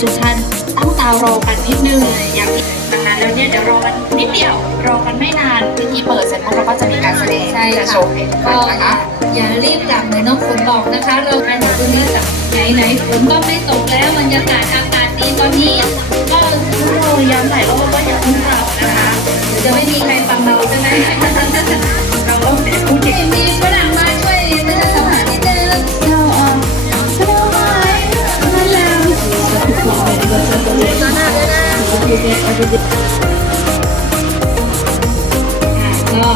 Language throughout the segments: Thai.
ดี๋ยวให้ทุกท่านตั้งตารอกันนิดนึงอย่างที่นะคะแล้วเนี่ยเดี๋ยวรอกันนิดเดียว รอกันไม่นานพิธีเปิดเสร็จปุ๊บเราก็จะมีการแสดงจะโชว์ให้ทุกก็ท่านอย่านะคะอย่ารีบกลับเหมือนน้องฝนบอกนะคะ เราไปถึงตรงนี้จากไหนไหนๆฝนก็ไม่ตกแล้วบรรยากาศอากาศดีตอนนี้ ก็เราย้ำหลายรอบว่าอย่าเพิ่งกลับนะคะเดี๋ยวจะไม่มีใครฟังเราใช่ไหม ก็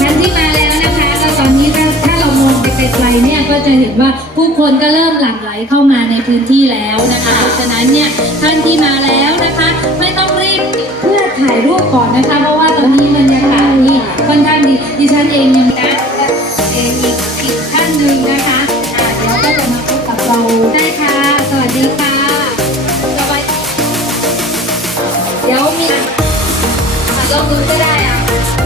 ท่านที่มาแล้วนะคะก็ตอนนี้ถ้าถ้าเรามองไปไกลๆเนี่ยก็จะเห็นว่าผู้คนก็เริ่มหลั่งไหลเข้ามาในพื้นที่แล้วนะคะเพราะฉะนั้นเนี่ยท่านที่มาแล้วนะคะ ก็มือก็ได้อะ